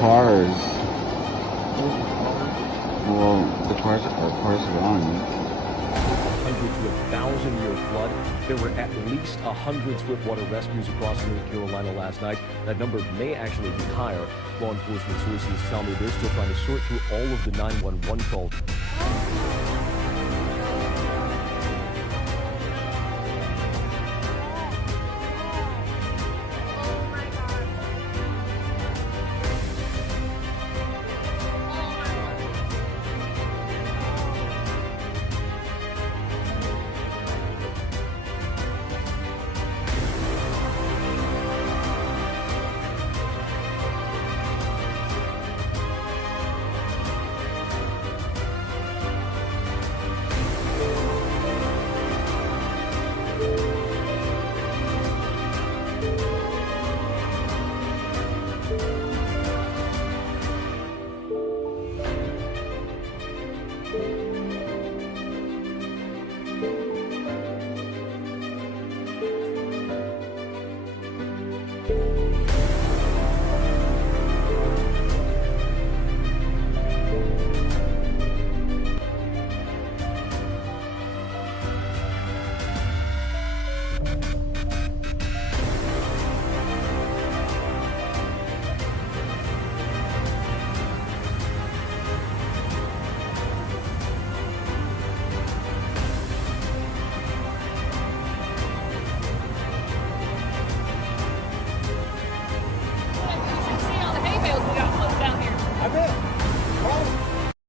cars. Well, the cars are gone. Hundred to 1,000-year flood. There were at least 100 swiftwater rescues across North Carolina last night. That number may actually be higher. Law enforcement sources tell me they're still trying to sort through all of the 911 calls.